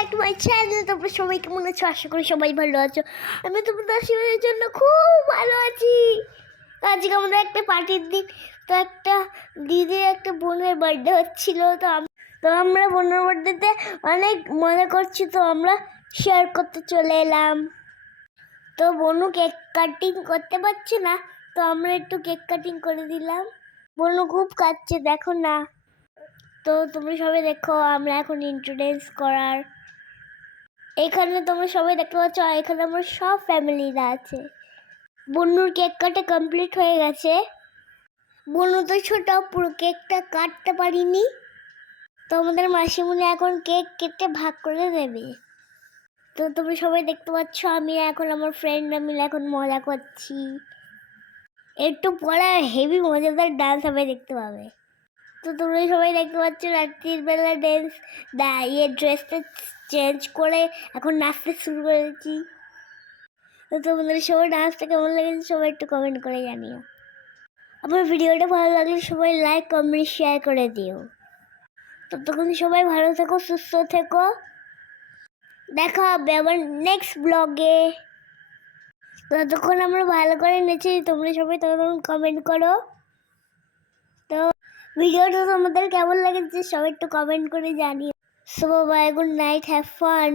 Back to my channel. তোমরা সবাই কেমন আছো? আশা করি সবাই ভালো আছো। আমি তোমাদের আশীর্বাদের জন্য খুব ভালো আছি। আজকে আমাদের একটা পার্টির দিন, তো একটা দিদির একটা বোনের বার্থডে হচ্ছিল, তো আমরা বোনের বার্থডেতে অনেক মজা করছি, তো আমরা শেয়ার করতে চলে এলাম। তো বোনু কেক কাটিং করতে পারছে না, তো আমরা একটু কেক কাটিং করে দিলাম। বোনু খুব কাটছে, দেখো না। তো তোমরা সবাই দেখো, আমরা এখন ইন্ট্রোডিউস করার এখানে তোমরা সবাই দেখতে পাচ্ছ, এখানে আমার সব ফ্যামিলিরা আছে। বনুর কেক কাটা কমপ্লিট হয়ে গেছে। বনু তো ছোট, পুরো কেকটা কাটতে পারিনি, তো আমাদের মাসিমুনি এখন কেক কেটে ভাগ করে দেবে। তো তোমরা সবাই দেখতে পাচ্ছ, আমি এখন আমার ফ্রেন্ডরা মিলে এখন মজা করছি। একটু পরে হেভি মজাদার ডান্স হবে, দেখতে পাবে। তো তোমরা সবাই দেখতে পাচ্ছ রাত্রির বেলা ড্যান্স, ড্রেসটা চেঞ্জ করে এখন নাচতে শুরু করেছি। তো তোমাদের সবাই ডান্সটা কেমন লেগেছে সবাই একটু কমেন্ট করে জানিও। আমার ভিডিওটা ভালো লাগলে সবাই লাইক কমেন্ট শেয়ার করে দিও। ততক্ষণ সবাই ভালো থেকো, সুস্থ থেকো। দেখা হবে আবার নেক্সট ব্লগে। ততক্ষণ আমরা ভালো করে নেচে, তোমরা সবাই ততক্ষণ কমেন্ট করো। তো ভিডিওটা তোমাদের কেমন লেগেছে সবাই একটু কমেন্ট করে জানিও। So bye, good night, have fun.